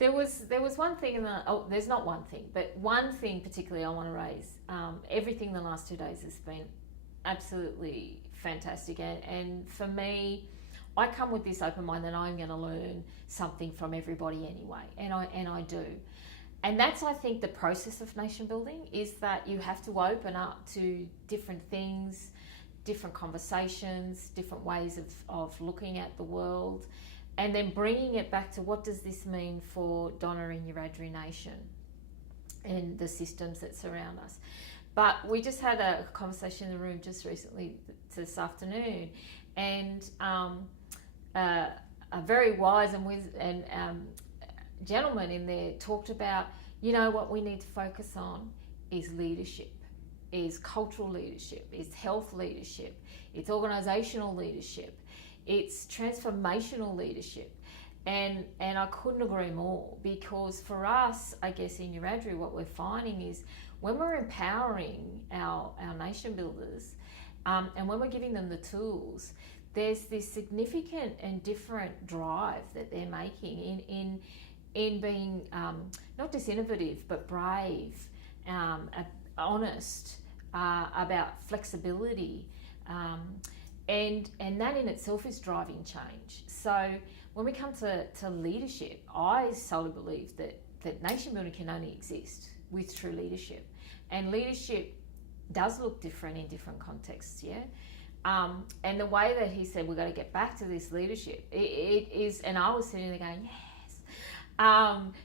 There was one thing there's not one thing, but one thing particularly I want to raise. Everything the last 2 days has been absolutely fantastic, and for me, I come with this open mind that I'm going to learn something from everybody anyway, and I do. And that's, I think, the process of nation building, is that you have to open up to different things, different conversations, different ways of looking at the world, and then bringing it back to what does this mean for Donna and Wiradjuri Nation and the systems that surround us. But we just had a conversation in the room just recently this afternoon, and a very wise and gentleman in there talked about, what we need to focus on is leadership, is cultural leadership, is health leadership, it's organisational leadership, it's transformational leadership. And I couldn't agree more, because for us, I guess in Wiradjuri, what we're finding is when we're empowering our nation builders, and when we're giving them the tools, there's this significant and different drive that they're making in being not just innovative but brave, honest, about flexibility, and that in itself is driving change. So when we come to leadership, I solely believe that nation building can only exist with true leadership, and leadership does look different in different contexts, yeah. And the way that he said we're going to get back to this leadership, it is, and I was sitting there going, yes,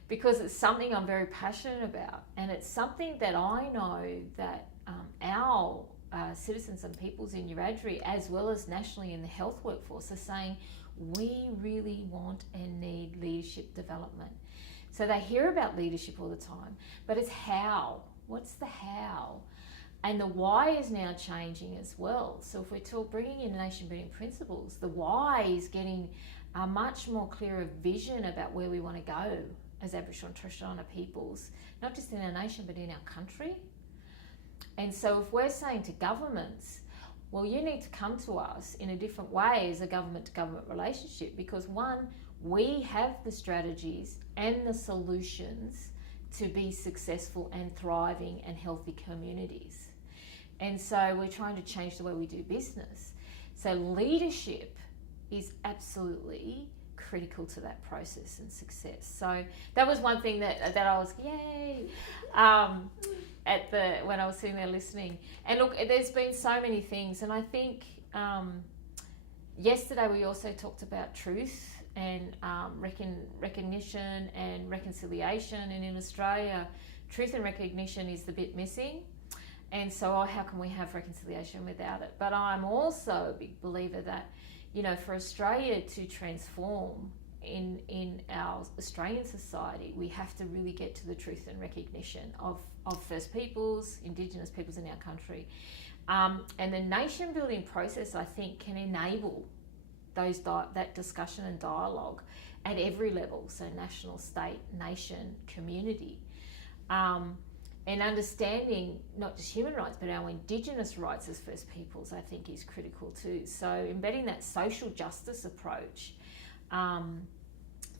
because it's something I'm very passionate about, and it's something that I know that our citizens and peoples in Wiradjuri, as well as nationally in the health workforce, are saying we really want and need leadership development. So they hear about leadership all the time, but it's how. What's the how? And the why is now changing as well. So if we're bringing in nation building principles, the why is getting a much more clearer vision about where we want to go as Aboriginal and Torres Strait Islander peoples, not just in our nation but in our country. And so if we're saying to governments, well, you need to come to us in a different way as a government-to-government relationship, because one, we have the strategies and the solutions to be successful and thriving and healthy communities. And so we're trying to change the way we do business. So leadership is absolutely critical to that process and success. So that was one thing that I was, yay, when I was sitting there listening. And look, there's been so many things, and I think yesterday we also talked about truth and recognition and reconciliation, and in Australia, truth and recognition is the bit missing. And so how can we have reconciliation without it? But I'm also a big believer that, for Australia to transform in our Australian society, we have to really get to the truth and recognition of First Peoples, Indigenous peoples in our country. And the nation building process, I think, can enable that discussion and dialogue at every level, so national, state, nation, community. And understanding not just human rights, but our Indigenous rights as First Peoples, I think, is critical too. So embedding that social justice approach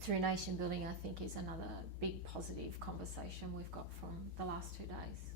through nation building, I think, is another big positive conversation we've got from the last 2 days.